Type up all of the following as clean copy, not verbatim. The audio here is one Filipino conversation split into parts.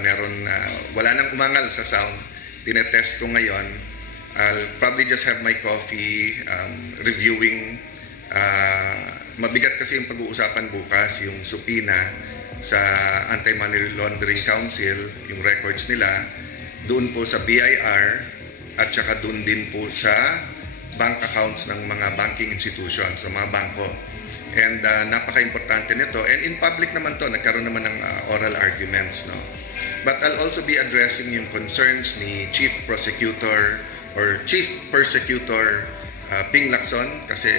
meron wala nang umangal sa sound. Tinetest ko ngayon. I'll probably just have my coffee, reviewing. Mabigat kasi yung pag-uusapan bukas, yung subpoena sa Anti-Money Laundering Council, yung records nila, doon po sa BIR at saka doon din po sa bank accounts ng mga banking institutions, ng mga bangko. And napaka-importante nito. And in public naman to, nagkaroon naman ng oral arguments. No? But I'll also be addressing yung concerns ni Chief Prosecutor or Chief Persecutor Ping Lacson, kasi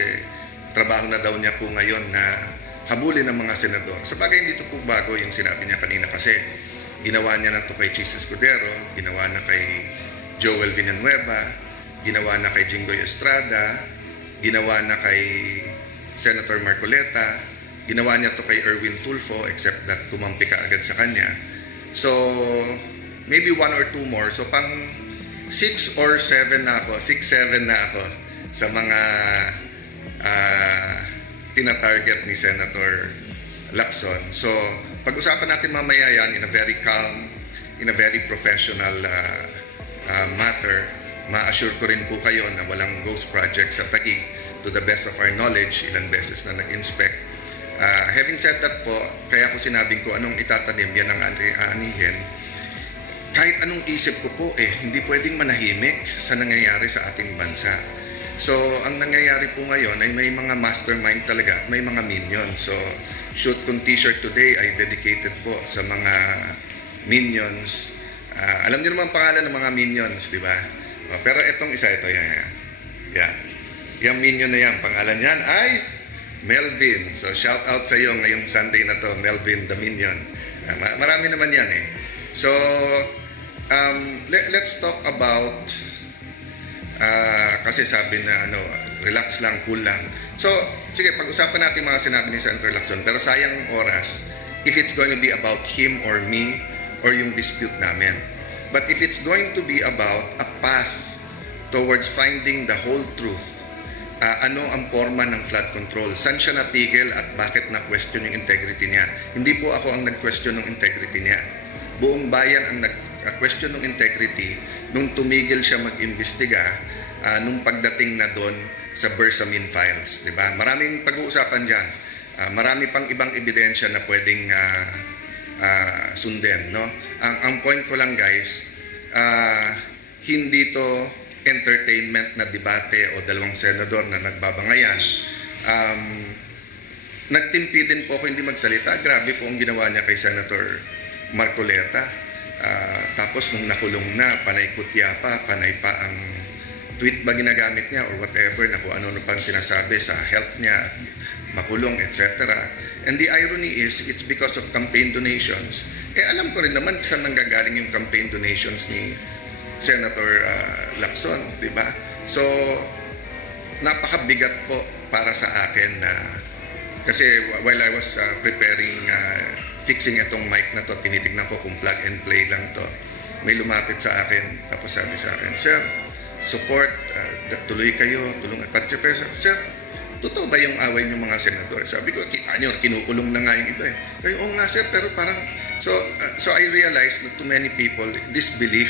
trabaho na daw niya po ngayon na habulin ng mga senador. Sa bagay, hindi ito po bago yung sinabi niya kanina, kasi ginawa niya na ito kay Chis Escudero, ginawa na kay Joel Villanueva, ginawa na kay Jinggoy Estrada, ginawa na kay Senator Marcoleta, ginawa niya ito kay Erwin Tulfo, except that tumampi ka agad sa kanya. So, maybe 1 or 2 more. So, pang 6 or 7 na ako, 6-7 na ako sa mga tina-target ni Senator Lacson. So, pag-usapan natin mamaya yan in a very calm, in a very professional matter. Ma-assure ko rin po kayo na walang ghost project sa Taguig. To the best of our knowledge, ilang beses na nag-inspect. Having said that po, kaya ko sinabing ko anong itatanim, yan ang aanihin. Kahit anong isip ko po, hindi pwedeng manahimik sa nangyayari sa ating bansa. So, ang nangyayari po ngayon ay may mga mastermind talaga at may mga minions. So, shoot kong t-shirt today ay dedicated po sa mga minions. Alam niyo naman pangalan ng mga minions, di ba? Pero itong isa, ito yan. Yeah. Yung minion na yan, pangalan niyan ay Melvin. So, shout out sa iyo ngayong Sunday na to, Melvin the Minion. Marami naman yan So, let's talk about, kasi sabi na, relax lang, cool lang. So, sige, pag-usapan natin mga sinabi ni Senator Lacson, pero sayang oras if it's going to be about him or me or yung dispute namin. But if it's going to be about a path towards finding the whole truth, ano ang forma ng flood control, saan siya natigil at bakit na-question yung integrity niya. Hindi po ako ang nag-question ng integrity niya. Buong bayan ang nag-question ng integrity nung tumigil siya mag-imbestiga nung pagdating na doon sa Bersamin files. Diba? Maraming pag-uusapan dyan. Marami pang ibang ebidensya na pwedeng sundin. No? Ang point ko lang guys, hindi to entertainment na debate o dalawang senador na nagbabangayan. Nagtimpi din po ako hindi magsalita. Grabe po ang ginawa niya kay Senator Marcoleta. Tapos nung nakulong na, panay kutya pa, panay pa ang tweet ba ginagamit niya or whatever na kung ano-ano pang sinasabi sa health niya, makulong, etc. And the irony is, it's because of campaign donations. Alam ko rin naman saan nanggagaling yung campaign donations ni Senator Lacson, di ba? So, napakabigat po para sa akin na kasi while I was preparing, fixing itong mic na to, tinitignan ko kung plug and play lang to. May lumapit sa akin, tapos sabi sa akin, Sir, support, tuloy kayo, tulungan. Pati Sir, totoo ba yung away ng mga senador? Sabi ko, kinukulong na nga yung iba Kaya, oo nga sir, pero parang, so I realized that to many people, disbelief,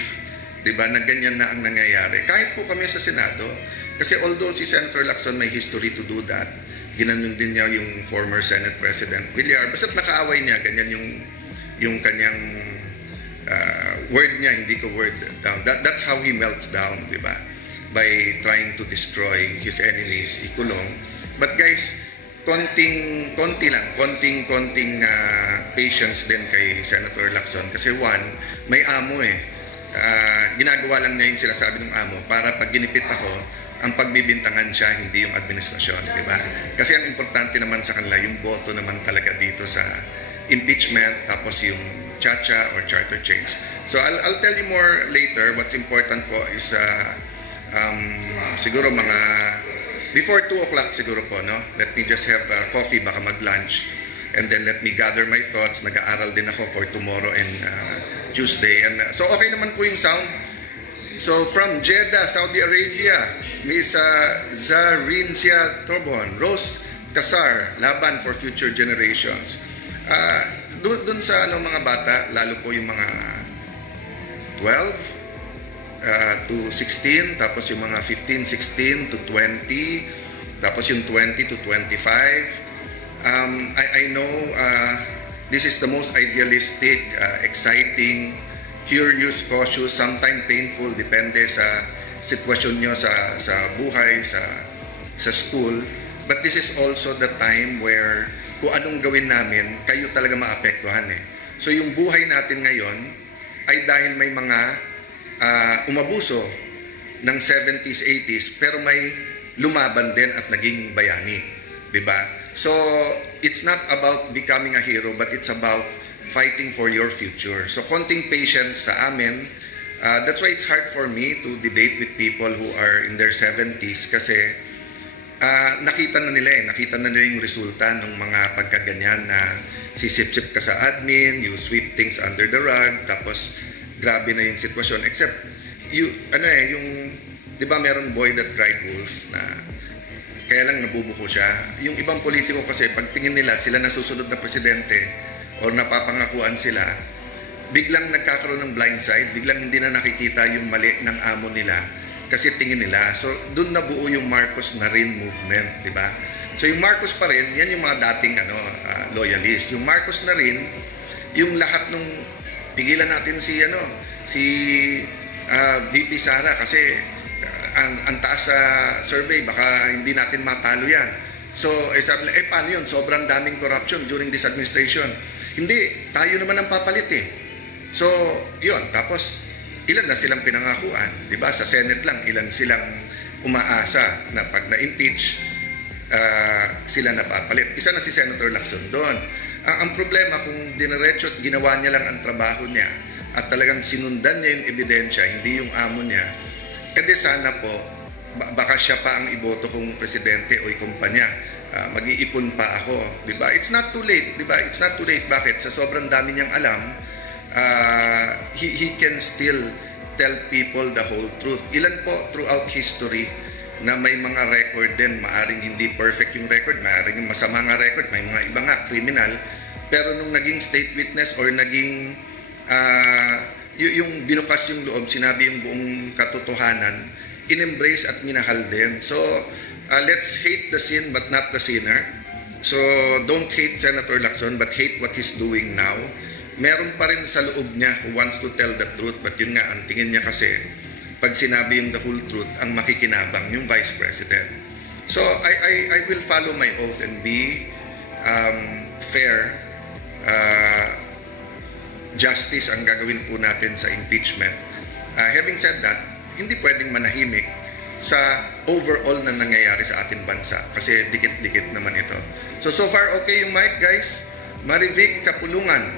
diba, na ganyan na ang nangyayari. Kahit po kami sa Senado, kasi although si Senator Lacson may history to do that, ginanon din niya yung former Senate President Villar, basta't nakaaway niya, ganyan yung kanyang word niya, hindi ko word down. That's how he melts down, diba? By trying to destroy his enemies, ikulong. But guys, konting patience din kay Senator Lacson kasi one, may amo ginagawa lang niya yung sinasabi ng amo para pag ginipit ako, ang pagbibintangan siya, hindi yung administrasyon, di ba? Kasi ang importante naman sa kanila, yung boto naman talaga dito sa impeachment, tapos yung chacha or charter change. So I'll tell you more later. What's important po is siguro mga before 2 o'clock siguro po, no? Let me just have coffee, baka mag-lunch. And then let me gather my thoughts. Nag-aaral din ako for tomorrow and Tuesday. And so okay naman po yung sound. So from Jeddah, Saudi Arabia, Miss Zarincia Tobon, Rose Casar, Laban for Future Generations. Doon sa ano, mga bata, lalo po yung mga 12 to 16, tapos yung mga 15, 16 to 20, tapos yung 20 to 25. I know this is the most idealistic, exciting, curious, cautious, sometimes painful, depende sa sitwasyon nyo sa buhay, sa school. But this is also the time where kung anong gawin namin, kayo talaga maapektuhan eh. So yung buhay natin ngayon ay dahil may mga umabuso ng 70s, 80s, pero may lumaban din at naging bayani. Diba? So, it's not about becoming a hero, but it's about fighting for your future. So, konting patience sa amin. That's why it's hard for me to debate with people who are in their 70s kasi nakita na nila yung resulta ng mga pagkaganyan na sisip-sip ka sa admin, you sweep things under the rug, tapos grabe na yung sitwasyon. Except, yung, di ba meron boy that cried wolf na kaya lang nabubuko siya. Yung ibang politiko kasi, pag tingin nila, sila nasusunod na presidente o napapangakuan sila, biglang nagkakaroon ng blind side, biglang hindi na nakikita yung mali ng amo nila kasi tingin nila. So, doon nabuo yung Marcos na rin movement, di ba? So, yung Marcos pa rin, yan yung mga dating loyalist. Yung Marcos na rin, yung lahat nung pigilan natin si VP Sara kasi ang taas sa survey, baka hindi natin matalo yan. So, sabi nila, paano yun? Sobrang daming corruption during this administration. Hindi, tayo naman ang papalit eh. So, yun. Tapos, ilan na silang pinangakuan? Diba? Sa Senate lang, ilan silang umaasa na pag na-impeach, sila napapalit. Isa na si Senator Lacson doon. Ang problema, kung diniretso at ginawa niya lang ang trabaho niya at talagang sinundan niya yung ebidensya, hindi yung amo niya, edi sana po, baka siya pa ang iboto kong presidente o kumpanya. Mag-iipon pa ako. Diba? It's not too late. Diba? It's not too late. Bakit? Sa sobrang dami niyang alam, he can still tell people the whole truth. Ilan po throughout history na may mga record din, maaring hindi perfect yung record, maaring masama nga record, may mga iba nga criminal, pero nung naging state witness or naging yung binukas yung loob, sinabi yung buong katotohanan, in-embrace at minahal din. So, let's hate the sin but not the sinner. So, don't hate Senator Lacson but hate what he's doing now. Meron pa rin sa loob niya who wants to tell the truth, but yun nga, ang tingin niya kasi, pag sinabi yung the whole truth, ang makikinabang yung Vice President. So, I will follow my oath and be fair. Justice ang gagawin po natin sa impeachment. Having said that, hindi pwedeng manahimik sa overall na nangyayari sa ating bansa kasi dikit-dikit naman ito. So far okay yung mic, guys. Marivic Kapulungan,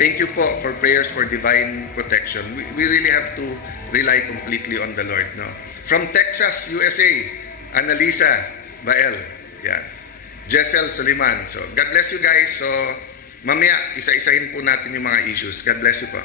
thank you po for prayers for divine protection. We really have to rely completely on the Lord, no? From Texas, USA, Annalisa Bael, yeah. Jessel Soliman. So God bless you guys. So mamaya, isa-isahin po natin yung mga issues. God bless you po.